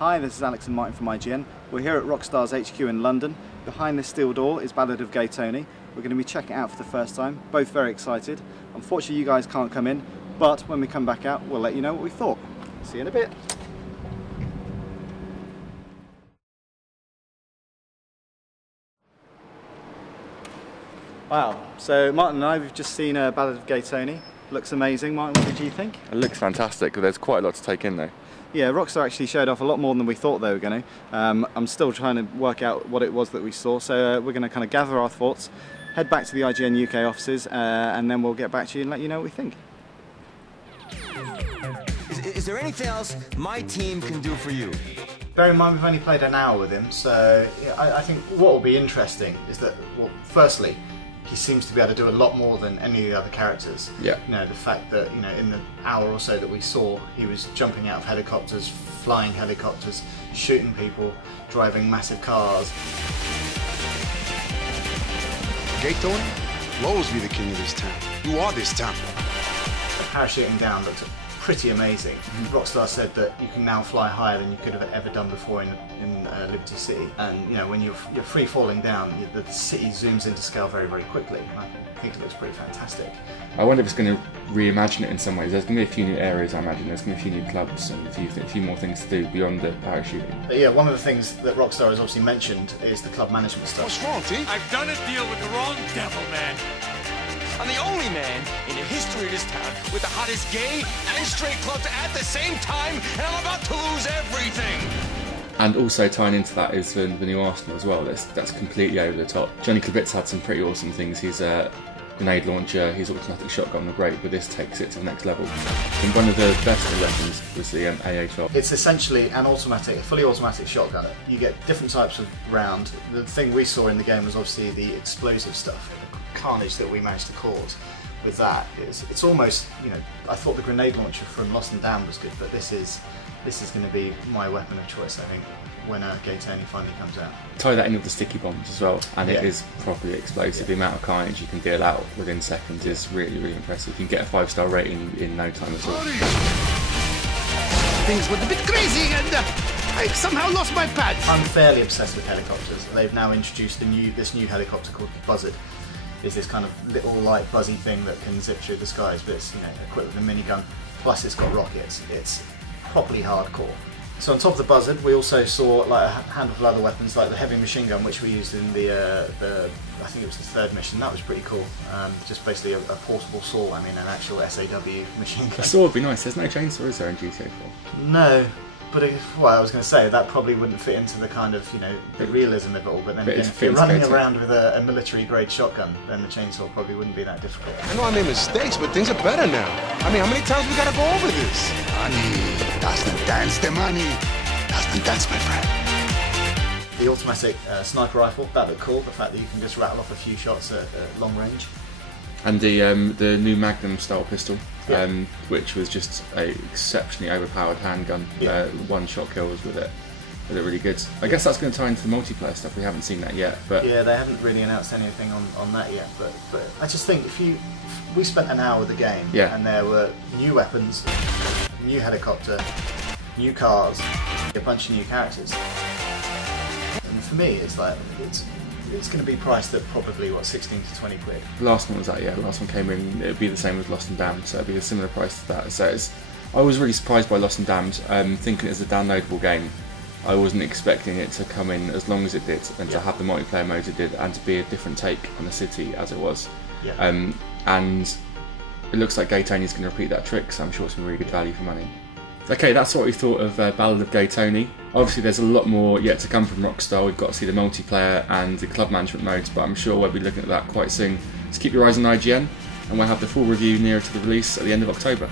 Hi, this is Alex and Martin from IGN. We're here at Rockstar's HQ in London. Behind this steel door is Ballad of Gay Tony. We're going to be checking it out for the first time, both very excited. Unfortunately you guys can't come in, but when we come back out we'll let you know what we thought. See you in a bit. Wow, so Martin and I, we've just seen Ballad of Gay Tony. Looks amazing. Martin, what did you think? It looks fantastic, but there's quite a lot to take in though. Yeah, Rockstar actually showed off a lot more than we thought they were going to. I'm still trying to work out what it was that we saw, so we're going to kind of gather our thoughts, head back to the IGN UK offices, and then we'll get back to you and let you know what we think. Is there anything else my team can do for you? Bear in mind we've only played an hour with him, so I think what will be interesting is that, well, firstly, he seems to be able to do a lot more than any of the other characters. Yeah. You know, the fact that, you know, in the hour or so that we saw, he was jumping out of helicopters, flying helicopters, shooting people, driving massive cars. Gay Tony, you'll always be the king of this town. You are this town. The parachuting down looked pretty amazing. Rockstar said that you can now fly higher than you could have ever done before in Liberty City, and you know, when you're free falling down, the city zooms into scale very, very quickly. And I think it looks pretty fantastic. I wonder if it's going to reimagine it in some ways. There's going to be a few new areas, I imagine. There's going to be a few new clubs and a few more things to do beyond the parachuting. But yeah, one of the things that Rockstar has obviously mentioned is the club management stuff. What's wrong, T? I've done a deal with the wrong devil, man. I'm the only man in the history of this town with the hottest gay and straight clubs at the same time, and I'm about to lose everything. And also tying into that is the new Arsenal as well. That's completely over the top. Johnny Klebitz had some pretty awesome things. His grenade launcher, his automatic shotgun were great, but this takes it to the next level. And one of the best of the weapons was the AA-12. It's essentially a fully automatic shotgun. You get different types of round. The thing we saw in the game was obviously the explosive stuff, the carnage that we managed to cause with that. It's almost, you know, I thought the grenade launcher from Lost and Damned was good, but this is going to be my weapon of choice, I think, when Gay Tony finally comes out. Tie that in with the sticky bombs as well, and yeah. It is properly explosive. The amount of carnage you can deal out within seconds is really, really impressive. You can get a 5-star rating in no time at all. Things went a bit crazy and I somehow lost my pants. I'm fairly obsessed with helicopters. They've now introduced this new helicopter called the Ballad. It's this kind of little light buzzy thing that can zip through the skies, but it's, you know, equipped with a minigun, plus it's got rockets. It's properly hardcore. So on top of the Ballad, we also saw like a handful of other weapons, like the heavy machine gun, which we used in the I think it was the third mission. That was pretty cool. Just basically a portable saw. I mean, an actual SAW machine gun. A saw would be nice. There's no chainsaw, is there, in GTA 4? No, but well, I was going to say that probably wouldn't fit into the kind of, you know, the realism of it all. But then again, if you're running around with a military-grade shotgun, then the chainsaw probably wouldn't be that difficult. I know I made mistakes, but things are better now. I mean, how many times we gotta go over this? Money doesn't dance, the money doesn't dance, my friend. The automatic sniper rifle, that looked cool. The fact that you can just rattle off a few shots at long range. And the new Magnum style pistol, yeah. Which was just a exceptionally overpowered handgun. Yeah. One-shot kills with it. They're really good. I guess that's going to tie into the multiplayer stuff. We haven't seen that yet, but yeah, they haven't really announced anything on that yet. But I just think we spent an hour with the game, yeah. And there were new weapons, new helicopter, new cars, a bunch of new characters. And for me, it's like it's going to be priced at probably what, 16 to 20 quid. The last one was that, yeah. The last one came in. It would be the same with Lost and Damned, so it'd be a similar price to that. So I was really surprised by Lost and Damned. Thinking it's a downloadable game, I wasn't expecting it to come in as long as it did, and to have the multiplayer mode it did, and to be a different take on the city as it was. Yeah. And it looks like Gay Tony's going to repeat that trick, so I'm sure it's some really good value for money. Okay, that's what we thought of Ballad of Gay Tony. Obviously there's a lot more yet to come from Rockstar. We've got to see the multiplayer and the club management modes, but I'm sure we'll be looking at that quite soon. So keep your eyes on IGN, and we'll have the full review nearer to the release at the end of October.